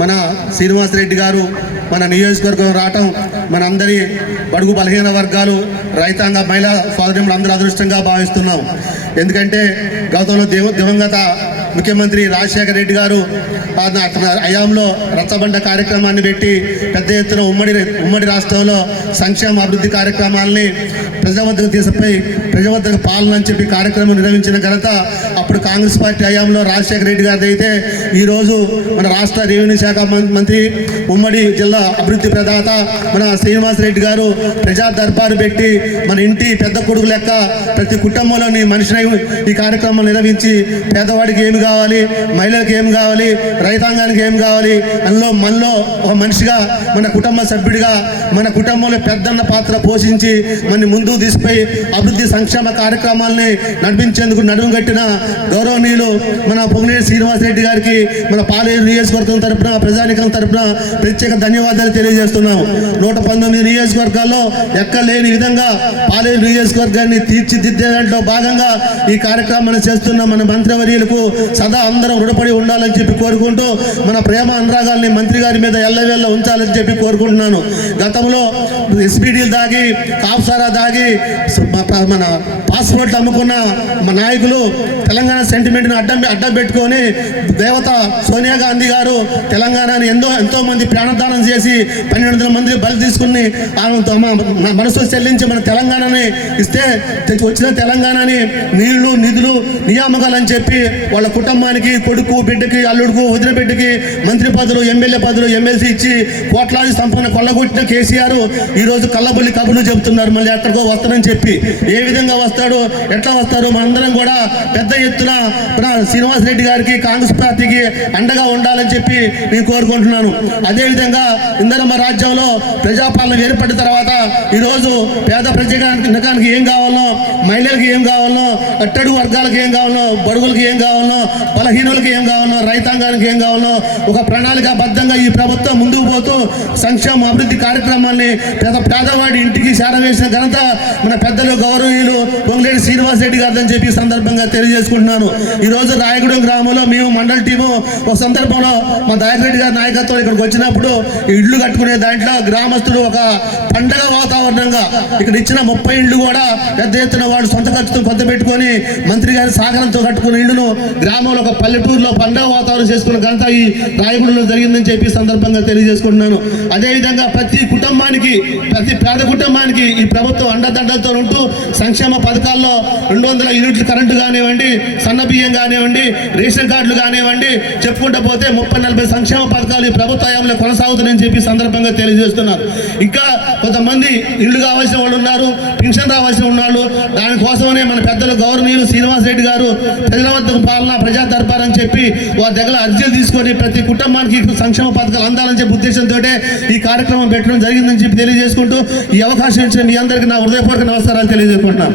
మన శ్రీనివాస్ రెడ్డి గారు మన నియోజకవర్గం రావటం మనందరి బడుగు బలహీన వర్గాలు రైతాంగ మహిళా సోదరులు అందరూ అదృష్టంగా భావిస్తున్నాం. ఎందుకంటే గతంలో దివంగత ముఖ్యమంత్రి రాజశేఖర రెడ్డి గారు హయాంలో రచ్చబండ కార్యక్రమాన్ని పెట్టి పెద్ద ఎత్తున ఉమ్మడి రాష్ట్రంలో సంక్షేమ అభివృద్ధి కార్యక్రమాలని ప్రజల వద్దకు తీసుకుపోయి ప్రజల వద్దకు పాలన అని చెప్పి కార్యక్రమం నిర్వహించిన ఘనత అప్పుడు కాంగ్రెస్ పార్టీ హయాంలో రాజశేఖర రెడ్డి గారిది అయితే ఈరోజు మన రాష్ట్ర రెవెన్యూ శాఖ మంత్రి ఉమ్మడి జిల్లా అభివృద్ధి ప్రదాత మన శ్రీనివాస్ రెడ్డి గారు ప్రజా దర్బారు పెట్టి మన ఇంటి పెద్ద కొడుకు లెక్క ప్రతి కుటుంబంలోని మనిషిని ఈ కార్యక్రమం నిర్వహించి పేదవాడికి ఏమి కావాలి, మహిళలకు ఏం కావాలి, రైతాంగానికి ఏం కావాలి, మనలో ఒక మనిషిగా మన కుటుంబ సభ్యుడిగా మన కుటుంబంలో పెద్దన్న పాత్ర పోషించి మన ముందుకు తీసుకుపోయి అభివృద్ధి సంక్షేమ కార్యక్రమాలని నడిపించేందుకు నడుము కట్టిన గౌరవనీయులు మన పొంగినేని శ్రీనివాస్ రెడ్డి గారికి మన పాలేరు నియోజకవర్గం తరఫున ప్రజానికం తరఫున ప్రత్యేక ధన్యవాదాలు తెలియజేస్తున్నాము. 119 నియోజకవర్గాల్లో ఎక్కలేని విధంగా పాలేరు నియోజకవర్గాన్ని తీర్చిదిద్దే దాంట్లో భాగంగా ఈ కార్యక్రమాన్ని చేస్తున్న మన మంత్రివర్యులకు సదా అందరం రుణపడి ఉండాలని చెప్పి కోరుకుంటూ మన ప్రేమ అనురాగాల్ని మంత్రి గారి మీద ఎల్లవేళ్ళ ఉంచాలని చెప్పి కోరుకుంటున్నాను. గతంలో ఎస్పీడీలు దాగి కాపుసారా దాగి మన పాస్పోర్ట్లు అమ్ముకున్న మా నాయకులు తెలంగాణ సెంటిమెంట్ను అడ్డం పెట్టుకొని దేవత సోనియా గాంధీ గారు తెలంగాణని ఎంతో మంది ప్రాణదానం చేసి 1200 మంది బలి తీసుకుని మనసు చెల్లించి మన తెలంగాణని ఇస్తే వచ్చిన తెలంగాణని నీళ్లు నిధులు నియామకాలని చెప్పి వాళ్ళ కుటుంబానికి కొడుకు బిడ్డకి అల్లుడుకు వదిన బిడ్డకి మంత్రి పదవులు ఎమ్మెల్యే పదవులు ఎమ్మెల్సీ ఇచ్చి కోట్లాది సంపన్న కొల్లగొట్టిన కేసీఆర్ ఈరోజు కళ్ళబుల్లి కబుర్లు చెబుతున్నారు. మళ్ళీ ఎక్కడికో వస్తానని చెప్పి ఏ విధంగా వస్తాడు, ఎట్లా వస్తారు, మనందరం కూడా పెద్ద ఎత్తున శ్రీనివాస్ రెడ్డి గారికి కాంగ్రెస్ పార్టీకి అండగా ఉండాలని చెప్పి నేను కోరుకుంటున్నాను. అదేవిధంగా ఇందిరమ్మ రాజ్యంలో ప్రజాపాలన ఏర్పడిన తర్వాత ఈరోజు పేద ప్రజానికి ఏం కావాలనో, మహిళలకు ఏం కావాలనో, అట్టడుగు వర్గాలకు ఏం కావాలనో, బడుగులకు ఏం కావాలనో, బలహీనులకు ఏం కావాలనో, రైతాంగానికి ఏం కావాలనో ఒక ప్రణాళికాబద్ధంగా ఈ ప్రభుత్వం ముందుకు పోతూ సంక్షేమ అభివృద్ధి కార్యక్రమాన్ని పేదవాడి ఇంటికి చేరవేసిన ఘనత మన పెద్దలు గౌరవనీయులు పొంగినేని శ్రీనివాస్ రెడ్డి గారు అని చెప్పి సందర్భంగా తెలియజేసుకుంటున్నాను. ఈరోజు రాయగూడెం గ్రామంలో మేము మండల టీము ఒక సందర్భంలో మా దయాకరెడ్డి గారి నాయకత్వం ఇక్కడికి వచ్చినప్పుడు ఇళ్ళు కట్టుకునే దాంట్లో గ్రామస్తులు ఒక పండగ వాతావరణంగా ఇక్కడ ఇచ్చిన 30 ఇళ్ళు కూడా పెద్ద ఎత్తున వాడు సొంత ఖర్చుతో కొంత పెట్టుకొని మంత్రి గారి సహకారంతో కట్టుకున్న ఇళ్లను గ్రామంలో ఒక పల్లెటూరులో పండగ వాతావరణం చేసుకున్న ఘనత ఈ రాయగూడెంలో జరిగిందని చెప్పి సందర్భంగా తెలియజేసుకుంటున్నాను. అదేవిధంగా ప్రతి పేద కుటుంబానికి ఈ ప్రభుత్వం అండదండలతో ఉంటూ సంక్షేమ పథకాల్లో 200 యూనిట్లు కరెంటు కానివ్వండి, సన్న బియ్యం కానివ్వండి, రేషన్ కార్డులు కానివ్వండి, చెప్పుకుంటూ పోతే 30-40 సంక్షేమ పథకాలు ఈ ప్రభుత్వ హయాంలో కొనసాగుతున్నాయని చెప్పి సందర్భంగా తెలియజేస్తున్నారు. ఇంకా కొంతమంది ఇళ్ళు కావాల్సిన వాళ్ళు ఉన్నారు, పెన్షన్ రావాల్సిన వాళ్ళు. దానికోసమనే మన పెద్దలు గౌరవనీయులు శ్రీనివాస్ రెడ్డి గారు ప్రజల వద్దకు పాలన ప్రజా దర్బార్ అని చెప్పి వారి దగ్గర అర్జీలు తీసుకొని ప్రతి కుటుంబానికి సంక్షేమ పథకాలు అందాలని చెప్పి ఉద్దేశంతో ఈ కార్యక్రమం పెట్టడం జరిగిందని చెప్పి తెలియజేసుకుంటూ ఈ అవకాశం ఇచ్చిన మీ అందరికీ నా హృదయపూర్వక నమస్కారాలు తెలియజేసుకుంటున్నాను.